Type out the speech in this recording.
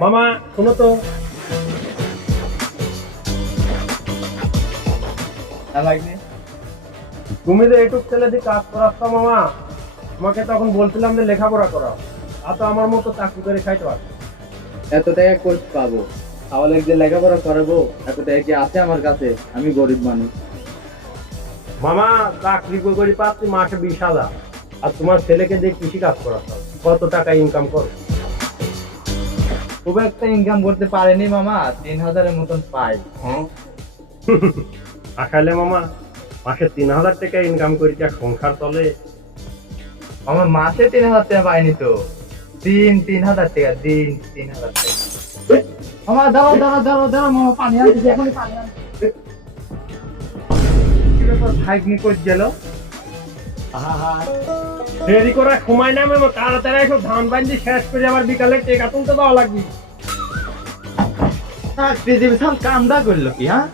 মামা শোনো তো, তুমি যে এইটুক ছেলে দিয়ে কাজ করাচ্ছ মামা, তোমাকে তখন বলছিলাম যে লেখাপড়া করাও, আর তো আমার মতো চাকরি করে খাইতে পারছো। এত টাকা কই পাবো? তাহলে যে লেখাপড়া করাবো এত টাকা কি আছে আমার কাছে? আমি গরিব মানুষ। মামা চাকরি করে পাচ্ছি মাসে 20,000, আর তোমার ছেলেকে দিয়ে কৃষি কাজ করাচ্ছ, কত টাকা ইনকাম করো? খুব একটা ইনকাম করতে পারেনি মামা, 3,000-এর মতন পাই। আসলে মামা মাসে 3,000 টাকা ইনকাম করি কি আর সংসার চলে? আমার মাসে 3,000 টাকা পাইনি তো, 3,000 টাকা দিন, 3,000 টাকা। মামা দাঁড়াও দাঁড়াও দাঁড়াও দাঁড়াও, মামা পানি আনতেছি, এখনই পানি আনতেছি। কি ব্যাপার, ভাগ্নি কই গেল? দেরি করে সময় না মামা, তাড়াতাড়ি একটু ধান বান্ধি শেষ করে আবার বিকালে টেকা তুলতে দেওয়া লাগবে। চাকরি দিবি, কামটা করলো কি? হ্যাঁ,